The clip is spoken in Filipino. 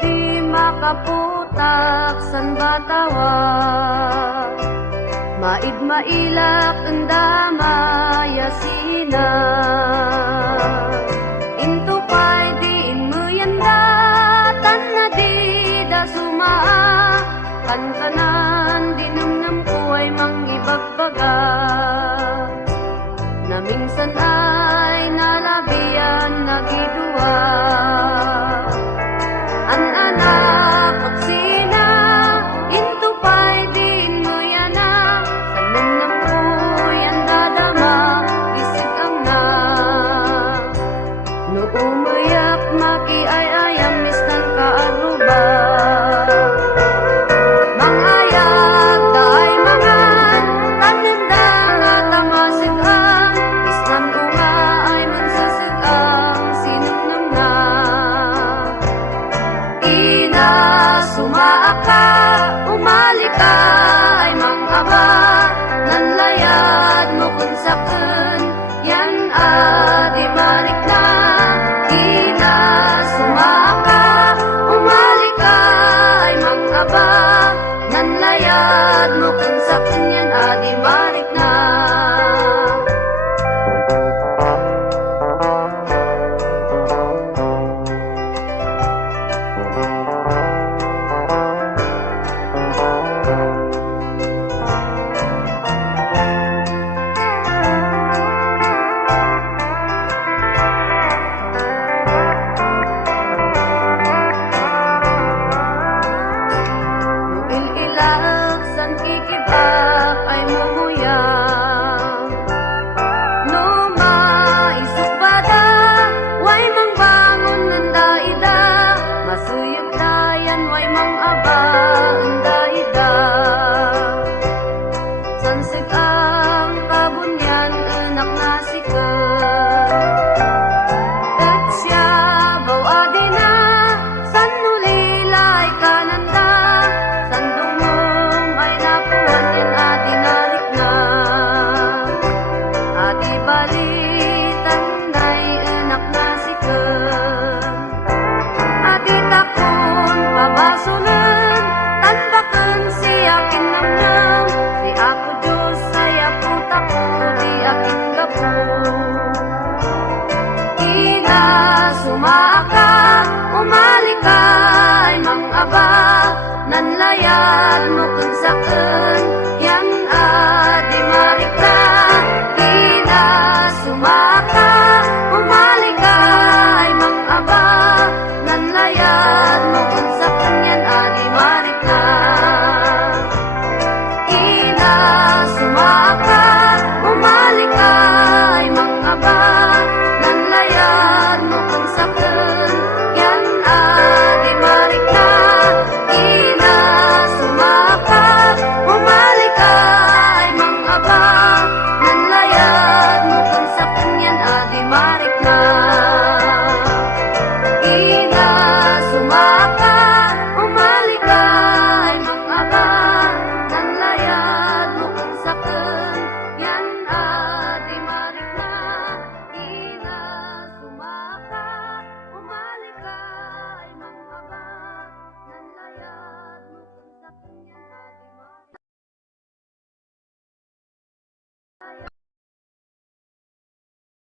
Di makaputak san batawag, maid mailak anda mayasina. Into pa'y diin mo yanda, tan na di da sumaa, kantanan dinumnam ko ay mangibagbaga. Na minsan ay nalabian nagidua. An anak magsina, into pa'y din mo yana, sanunam ko yan dadama, isip ang na. No umayak makiayayam mistan kaaruba. Mangayag daay mangan, tananda nga tamasigang, isnan unga ay mansasigang, sinunam na. Ina sumaaka, umali ka ay mangaba, nanlayad mo kung sakun, yan di marik na. Ina sumaaka, umali ka ay mangaba, nanlayad mo kung sakun, yan di marik na. San kikibak ay mumuyang, no maisip bada, way mang bangon ng daida, masuyog tayan way mang